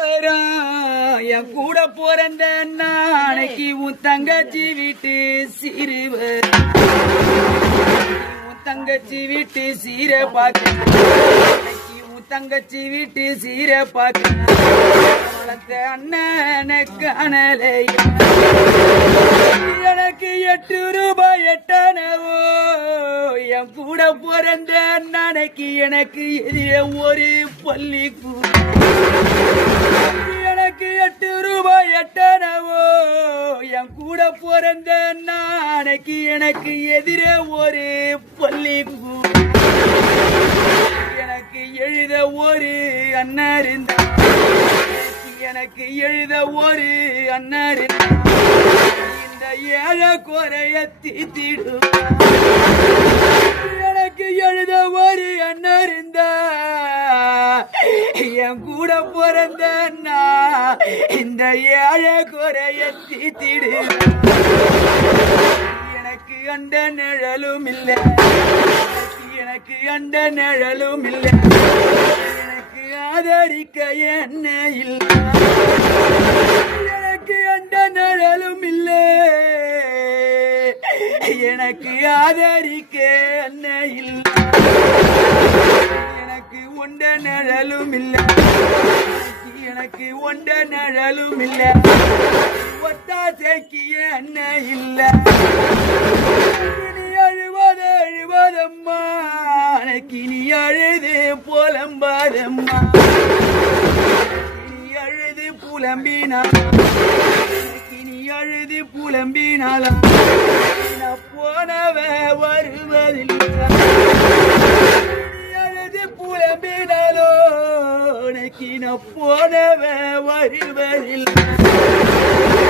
என் கூட பிறந்த நாளைக்கு உன் தங்கச்சி வீட்டு சிறுவர் உன் தங்கச்சி வீட்டு சீர பார்க்க உன் தங்கச்சி வீட்டு சீர பார்க்க வளர்த்த அண்ணனை காணலையா எனக்கு 8 ரூபாய் எட்டனவோ என் கூட பிறந்த நாளைக்கு எனக்கு எதிரே ஒரு பள்ளிக்கூடம் எனக்கு 8 ரூபாய் எட்டனவோ என் கூட பிறந்த நாளைக்கு எனக்கு எதிரே ஒரு பள்ளிக்கூடம் எனக்கு எழுத ஒரு அண்ணன் இருந்தார் எனக்கு எழுத ஒரு அண்ணன் இருந்தார் இந்த ஏழை குறைய தீத்திடுவார் எனக்கு எழுத ஒரு அண்ணன் இருந்தா என் கூட பிறந்த இந்த ஏழை குறைய தீத்திடு எனக்கு அண்ட நிழலும் இல்லை எனக்கு அண்ட நிழலும் இல்லை எனக்கு ஆதரிக்க என்ன இல்லை எனக்கு அண்ட நிழலும் இல்லை எனக்கு ஆதரிக்க என்ன இல்லை எனக்கு ஒண்ட நிழலும் இல்லை எனக்கு ஒண்ட நிழலும் இல்லை ஒத்தாசைக்கு என்ன இல்லை அழுவதம்மா எனக்கு நீ அழுது புலம்பாதம்மா நீ அழுது புலம்பினால நீ அழுது புலம்பினால போனவ வருவதில்லை நீ அழுது புலம்பினாலோ எனக்கு போனவ வருவதில்லை